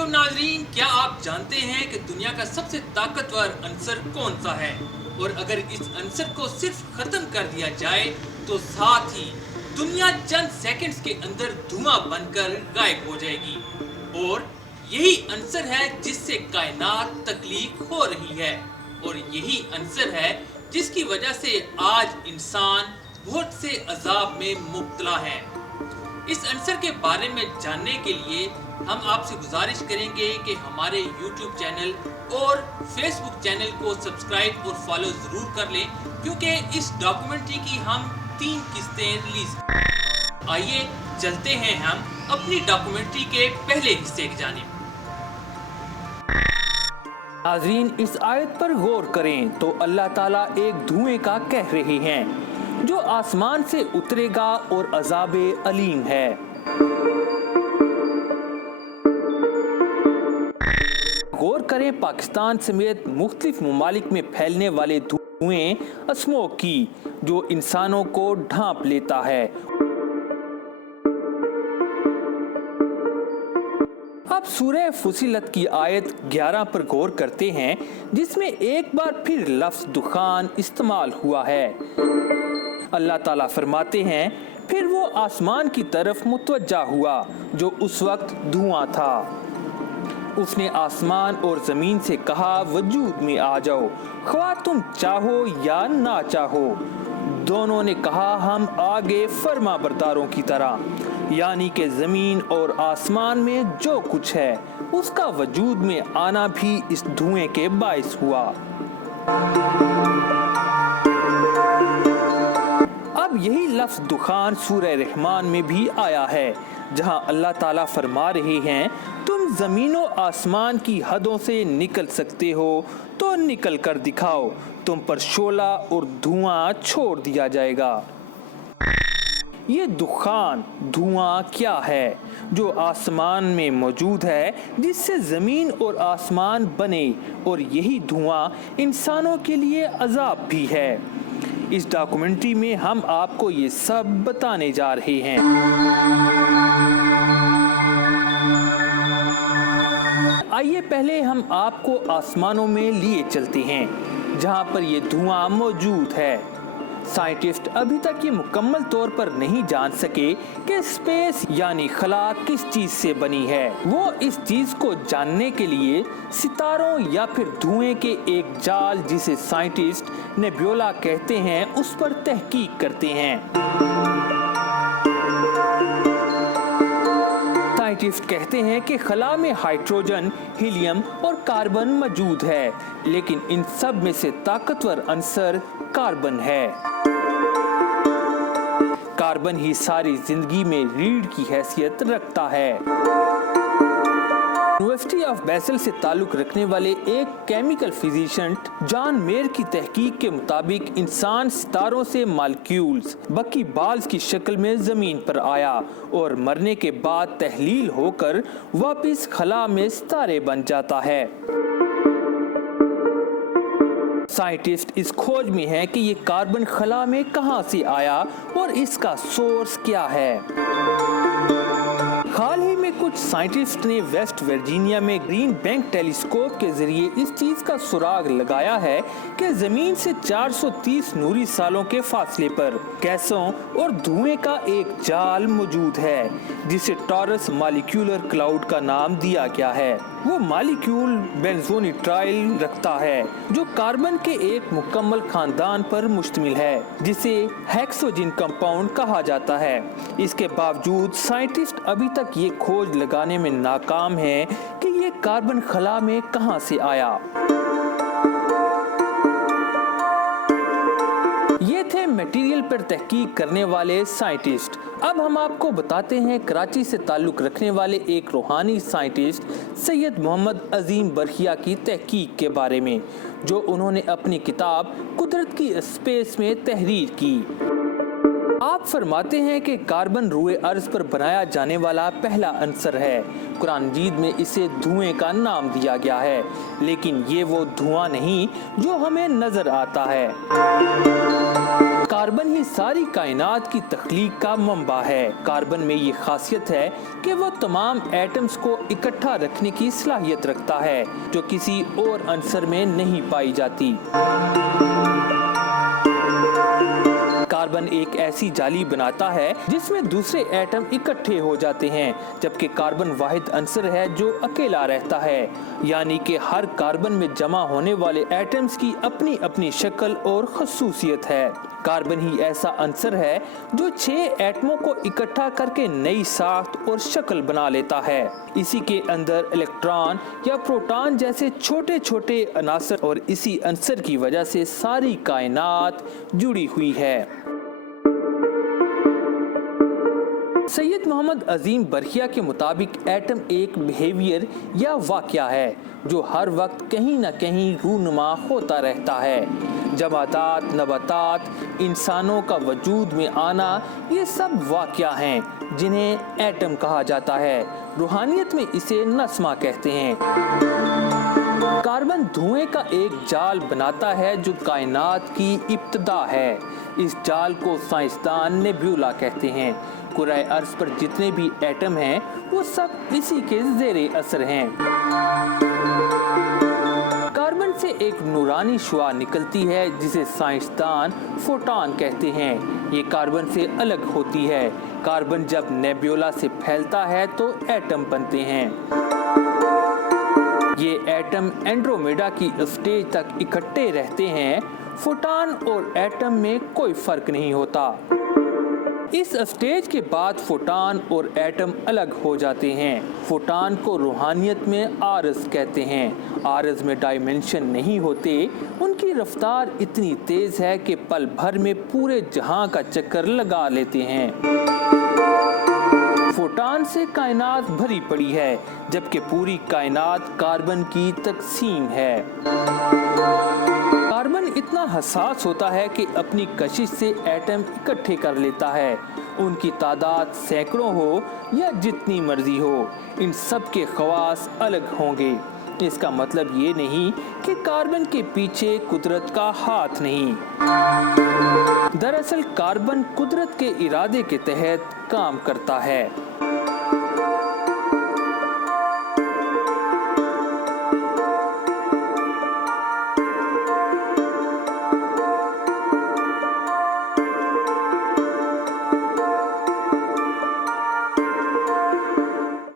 अस्सलामुअलैकुम नाज़रीन, क्या आप जानते हैं कि दुनिया का सबसे ताकतवर अंसर कौन सा है? और अगर इस अंसर को सिर्फ खत्म कर दिया जाए तो साथ ही दुनिया चंद सेकंड्स के अंदर धुआं बनकर गायब हो जाएगी। और यही अंसर है जिससे कायनात तख्लीक हो रही है, और यही अंसर है जिसकी वजह से आज इंसान बहुत से अजाब में मुब्तला है। इस अंसर के बारे में जानने के लिए हम आपसे गुजारिश करेंगे कि हमारे YouTube चैनल और Facebook चैनल को सब्सक्राइब और फॉलो जरूर कर लें, क्योंकि इस डॉक्यूमेंट्री की हम 3 किस्तें रिलीज। आइए चलते हैं हम अपनी डॉक्यूमेंट्री के पहले हिस्से की जानिब। नाज़रीन, इस आयत पर गौर करें तो अल्लाह ताला एक धुएं का कह रहे हैं जो आसमान से उतरेगा और अज़ाबे अलीम है। गौर करें पाकिस्तान समेत मुख्तलिफ ममालिक में फैलने वाले धुएं स्मोक की, जो इंसानों को ढांप लेता है। अब सूरह फुसिलत की आयत 11 पर गौर करते हैं, जिसमें एक बार फिर लफ्ज़ दुखान इस्तेमाल हुआ है। अल्लाह ताला फरमाते हैं, फिर वो आसमान की तरफ मुतवज्जा हुआ जो उस वक्त धुआं था। उसने आसमान और ज़मीन से कहा, वजूद में आ जाओ, ख्वाह तुम चाहो या ना चाहो। दोनों ने कहा, हम आगे फर्मा बरदारों की तरह। यानी कि ज़मीन और आसमान में जो कुछ है उसका वजूद में आना भी इस धुएं के बाइस हुआ। अब यही लफ्ज़ दुखान सूरह रहमान में भी आया है, जहां अल्लाह ताला फरमा रहे हैं, तुम ज़मीनों आसमान की हदों से निकल सकते हो तो निकल कर दिखाओ, तुम पर शोला और धुआं छोड़ दिया जाएगा। ये दुखान धुआं क्या है जो आसमान में मौजूद है, जिससे ज़मीन और आसमान बने, और यही धुआं इंसानों के लिए अजाब भी है। इस डॉक्यूमेंट्री में हम आपको ये सब बताने जा रहे हैं। आइए पहले हम आपको आसमानों में लिए चलते हैं जहां पर ये धुआं मौजूद है। साइंटिस्ट अभी तक ये मुकम्मल तौर पर नहीं जान सके कि स्पेस यानी खला किस चीज से बनी है। वो इस चीज को जानने के लिए सितारों या फिर धुएं के एक जाल, जिसे साइंटिस्ट नेब्यूला कहते हैं, उस पर तहकीक करते हैं। साइंटिस्ट कहते हैं कि खला में हाइड्रोजन, हीलियम और कार्बन मौजूद है, लेकिन इन सब में से ताकतवर अंसर कार्बन है। कार्बन ही सारी जिंदगी में रीढ़ की हैसियत रखता है। यूनिवर्सिटी ऑफ बेसल से ताल्लुक रखने वाले एक केमिकल फिजिशियन जॉन मेयर की तहकीक के मुताबिक इंसान सितारों से मॉलिक्यूल्स बकी बाल्स की शक्ल में जमीन पर आया और मरने के बाद तहलील होकर वापस खला में सितारे बन जाता है। साइंटिस्ट इस खोज में है कि ये कार्बन खला में कहां से आया और इसका सोर्स क्या है। हाल ही में कुछ साइंटिस्ट ने वेस्ट वर्जीनिया में ग्रीन बैंक टेलीस्कोप के जरिए इस चीज का सुराग लगाया है कि जमीन से 430 नूरी सालों के फासले पर गैसों और धुएं का एक जाल मौजूद है, जिसे टॉरस मॉलिक्यूलर क्लाउड का नाम दिया गया है। वो मॉलिक्यूल बेंजोनिट्राइल रखता है, जो कार्बन के एक मुकम्मल खानदान पर मुश्तमिल है, जिसे हेक्सोजिन कंपाउंड कहा जाता है। इसके बावजूद साइंटिस्ट अभी तक ये खोज लगाने में नाकाम है कि ये कार्बन खला में कहां से आया। ये थे मटेरियल पर तहकीक करने वाले साइंटिस्ट। अब हम आपको बताते हैं कराची से ताल्लुक रखने वाले एक रूहानी साइंटिस्ट सैयद मोहम्मद अजीम बरखिया की तहकीक के बारे में, जो उन्होंने अपनी किताब कुदरत की स्पेस में तहरीर की। आप फरमाते हैं कि कार्बन रूए अर्ज पर बनाया जाने वाला पहला अंसर है। कुरान मजीद में इसे धुएं का नाम दिया गया है, लेकिन ये वो धुआं नहीं जो हमें नजर आता है। कार्बन ही सारी कायनात की तख्लीक का मंबा है। कार्बन में ये खासियत है कि वो तमाम एटम्स को इकट्ठा रखने की सलाहियत रखता है जो किसी और अंसर में नहीं पाई जाती। कार्बन एक ऐसी जाली बनाता है जिसमें दूसरे एटम इकट्ठे हो जाते हैं, जबकि कार्बन वाहिद अंसर है जो अकेला रहता है, यानी कि हर कार्बन में जमा होने वाले एटम्स की अपनी अपनी शक्ल और खसूसियत है। कार्बन ही ऐसा अंसर है जो 6 एटमों को इकट्ठा करके नई साख्त और शक्ल बना लेता है। इसी के अंदर इलेक्ट्रॉन या प्रोटॉन जैसे छोटे छोटे अनासर और इसी अंसर की वजह से सारी कायनात जुड़ी हुई है। सैयद मोहम्मद अजीम बरखिया के मुताबिक एटम एक बिहेवियर या वाक़या है जो हर वक्त कहीं न कहीं रूनुमा होता रहता है। जमादात, नबातात, इंसानों का वजूद में आना, ये सब वाक़या हैं जिन्हें एटम कहा जाता है। रूहानियत में इसे नस्मा कहते हैं। कार्बन धुएं का एक जाल बनाता है जो कायनात की इब्तिदा है। इस जाल को साइंसदान नेब्यूला कहते हैं। कुराए अर्ज पर जितने भी एटम हैं वो सब इसी के ज़ेरे असर हैं। कार्बन से एक नूरानी शुआ निकलती है जिसे साइंसदान फोटॉन कहते हैं। ये कार्बन से अलग होती है। कार्बन जब नेब्यूला से फैलता है तो एटम बनते हैं। ये एटम एंड्रोमेडा की स्टेज तक इकट्ठे रहते हैं। फोटॉन और एटम में कोई फर्क नहीं होता। इस स्टेज के बाद फोटॉन और एटम अलग हो जाते हैं। फोटॉन को रूहानियत में आरज़ कहते हैं। आरज़ में डायमेंशन नहीं होते। उनकी रफ्तार इतनी तेज़ है कि पल भर में पूरे जहां का चक्कर लगा लेते हैं। फोटॉन से कायनात भरी पड़ी है, जबकि पूरी कायनात कार्बन की तकसीम है। कार्बन इतना हसास होता है कि अपनी कशिश से एटम इकट्ठे कर लेता है। उनकी तादाद सैकड़ों हो या जितनी मर्जी हो, इन सब के खवास अलग होंगे। इसका मतलब ये नहीं कि कार्बन के पीछे कुदरत का हाथ नहीं। दरअसल कार्बन कुदरत के इरादे के तहत काम करता है।